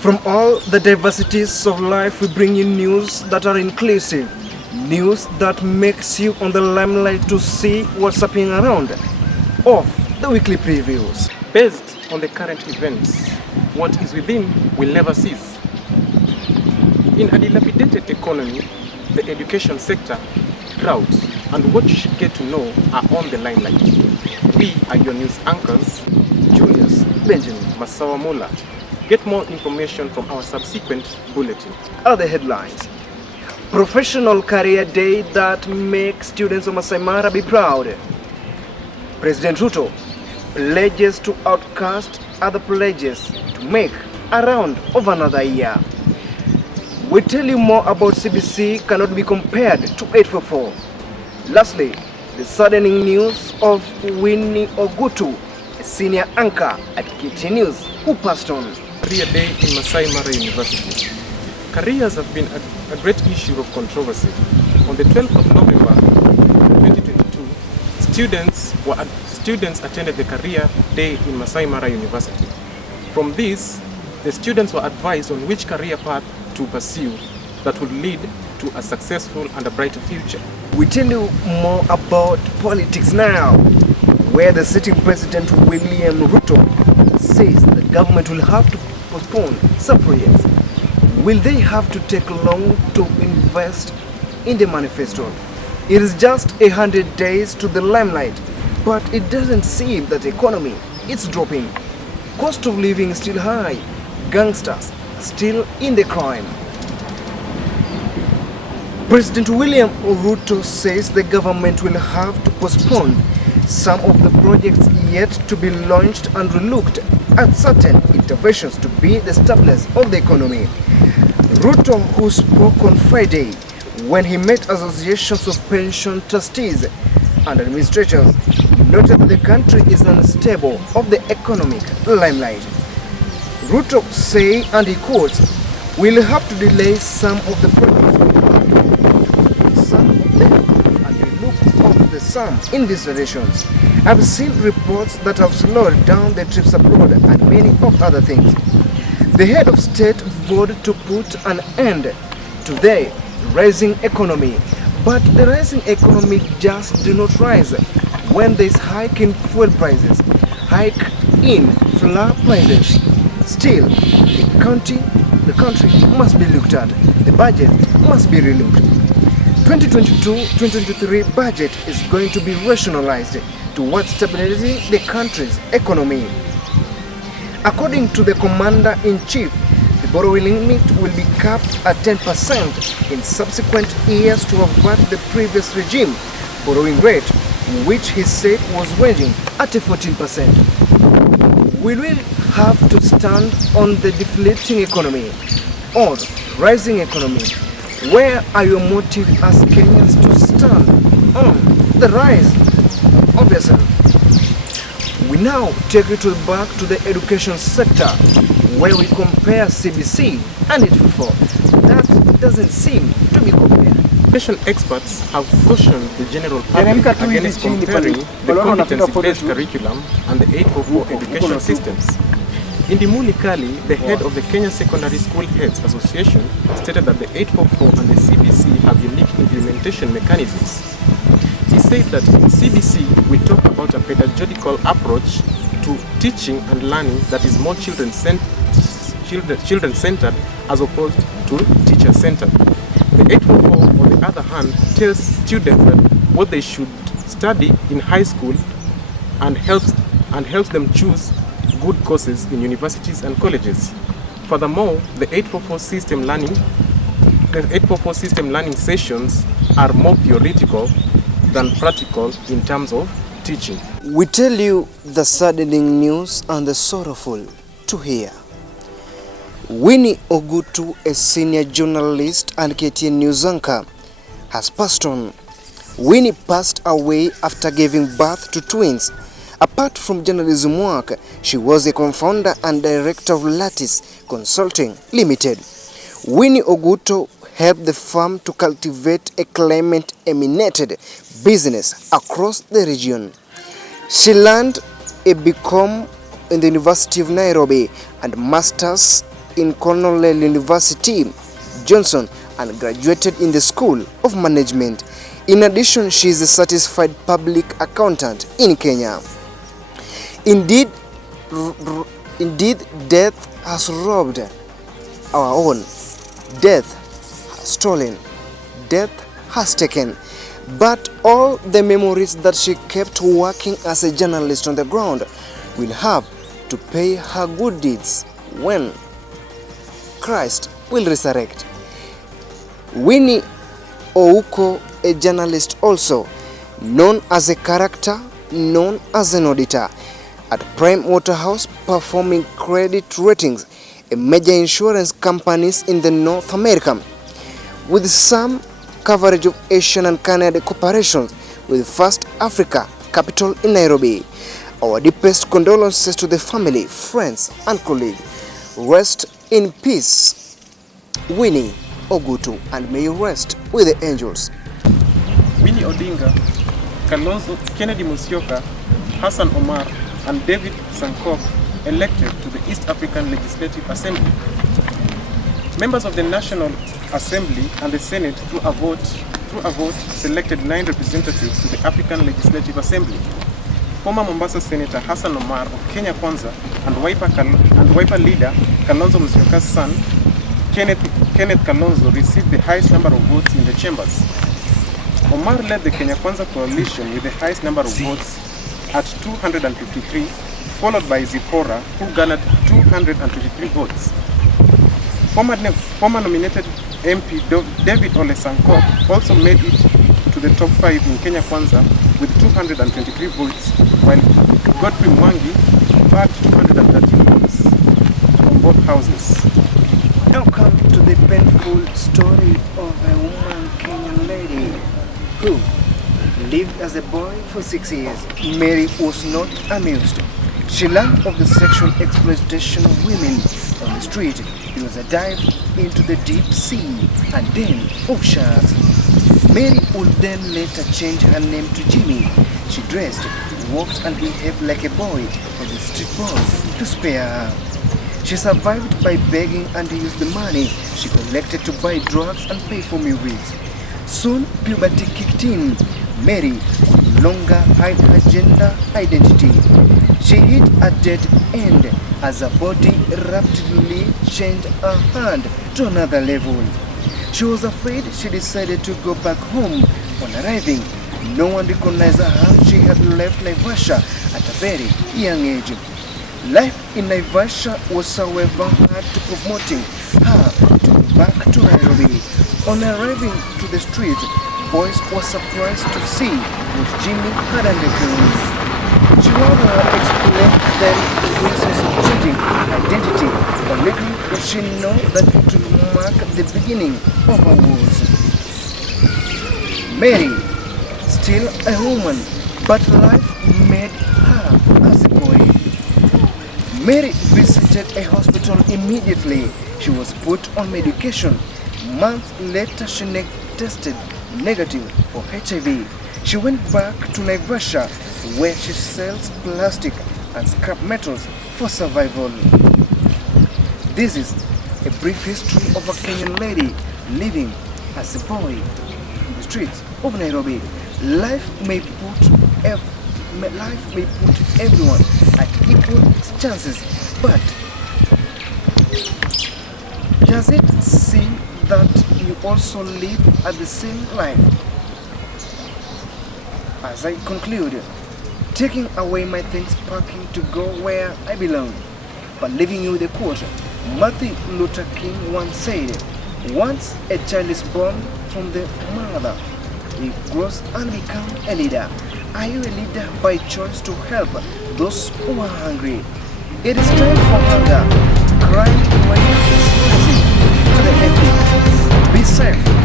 From all the diversities of life, we bring you news that are inclusive, news that makes you on the limelight to see what's happening around. Of the weekly previews. Based on the current events, what is within will never cease. In a dilapidated economy, the education sector, crowds, and what you should get to know are on the limelight. We are your news anchors, Julius Benjamin. Masawa Mola. Get more information from our subsequent bulletin. Other headlines. Professional Career Day that makes students of Masai Mara be proud. President Ruto pledges to outcast other pledges to make around of another year. We tell you more about C.B.C cannot be compared to 844. Lastly, the saddening news of Winnie Ogutu, a senior anchor at KT News, who passed on. Career Day in Masai Mara University. Careers have been a great issue of controversy. On the 12th of November 2022, students attended the Career Day in Masai Mara University. From this, the students were advised on which career path to pursue that would lead to a successful and a brighter future. We tell you more about politics now, where the sitting president William Ruto says the government will have to postpone some projects. Will they have to take long to invest in the manifesto? It is just 100 days to the limelight, but it doesn't seem that the economy is dropping. Cost of living is still high. Gangsters still in the crime. President William Ruto says the government will have to postpone some of the projects yet to be launched and relooked at certain interventions to be the stabilizers of the economy. Ruto, who spoke on Friday when he met associations of pension trustees and administrators, noted that the country is unstable of the economic limelight. Ruto say, and he quotes, "We'll have to delay some of the projects, some of them, and relook of the some in these directions. I've seen reports that have slowed down the trips abroad and many of other things." The head of state vowed to put an end to the rising economy, but the rising economy just do not rise when there is hike in fuel prices, hike in flour prices. Still, the country must be looked at. The budget must be relooked. 2022-2023 budget is going to be rationalized towards stabilizing the country's economy. According to the Commander-in-Chief, the borrowing limit will be capped at 10% in subsequent years to avert the previous regime borrowing rate, which he said was ranging at a 14%. We will have to stand on the deflating economy or rising economy. Where are your motives as Kenyans to stand on the rise of yourself? We now take you back to the education sector, where we compare C.B.C and 844. That doesn't seem to be compared. Education experts have cautioned the general public against comparing the competency-based curriculum and the 844 education systems. Indimuli Kali, the head of the Kenya Secondary School Heads Association, stated that the 844 and the C.B.C have unique implementation mechanisms. He said that in C.B.C we talk about a pedagogical approach to teaching and learning that is more children-centered as opposed to teacher-centered. The 844, on the other hand, tells students that what they should study in high school and helps them choose good courses in universities and colleges. Furthermore, the 844 system learning sessions are more theoretical than practical in terms of teaching. We tell you the saddening news and the sorrowful to hear. Winnie Ogutu, a senior journalist and KTN news anchor, has passed on. Winnie passed away after giving birth to twins. Apart from journalism work, she was a co-founder and director of Lattice Consulting Limited. Winnie Ogutu helped the firm to cultivate a climate-emanated business across the region. She learned a BCom in the University of Nairobi and Masters in Cornell University, Johnson, and graduated in the School of Management. In addition, she is a certified public accountant in Kenya. Indeed, death has robbed our own. Death has stolen. Death has taken. But all the memories that she kept working as a journalist on the ground will have to pay her good deeds when Christ will resurrect. Winnie Ouko, a journalist also, known as a character, known as an auditor, at Prime Waterhouse performing credit ratings, a major insurance companies in the North America, with some coverage of Asian and Canadian corporations, with First Africa capital in Nairobi. Our deepest condolences to the family, friends, and colleagues. Rest in peace, Winnie Ogutu, and may you rest with the angels. Winnie Odinga, Kalonzo, Kennedy Musyoka, Hassan Omar, and David Sankok elected to the East African Legislative Assembly. Members of the National Assembly and the Senate through a vote selected 9 representatives to the African Legislative Assembly. Former Mombasa Senator Hassan Omar of Kenya Kwanza and Wiper leader Kalonzo Musyoka's son Kenneth Kalonzo received the highest number of votes in the chambers. Omar led the Kenya Kwanza coalition with the highest number of votes at 253, followed by Zipporah, who garnered 223 votes. Former nominated MP David Ole Sankok also made it to the top 5 in Kenya Kwanza with 223 votes, while Godfrey Mwangi bagged 213 votes from both houses. Now come to the painful story of a woman Kenyan lady who lived as a boy for 6 years. Mary was not amused. She learned of the sexual exploitation of women on the street. It was a dive into the deep sea and then sharks. Mary would then later change her name to Jimmy. She dressed, walked and behaved like a boy for the street boys to spare her. She survived by begging and used the money she collected to buy drugs and pay for movies. Soon puberty kicked in. Mary could no longer hide her gender identity. She hit a dead end as her body rapidly changed her hand to another level. She was afraid. She decided to go back home. On arriving, no one recognized her. She had left Naivasha at a very young age. Life in Naivasha was, however, hard to promoting her to go back to Nairobi. On arriving to the street, boys were surprised to see what Jimmy had undergone. She rather explained their reasons of changing identity, but little did she know that it would mark the beginning of her woes. Mary, still a woman, but life made her as a boy. Mary visited a hospital immediately. She was put on medication. Months later, she tested negative for HIV. She went back to Naivasha, where she sells plastic and scrap metals for survival. This is a brief history of a Kenyan lady living as a boy in the streets of Nairobi. Life may put everyone at equal chances, but does it seem that you also live at the same life? As I conclude, taking away my things, packing to go where I belong, but leaving you the quote. Martin Luther King once said, once a child is born from the mother, he grows and becomes a leader. Are you a leader by choice to help those who are hungry? It is time for hunger. Crime when it is easy for the empty. Be safe.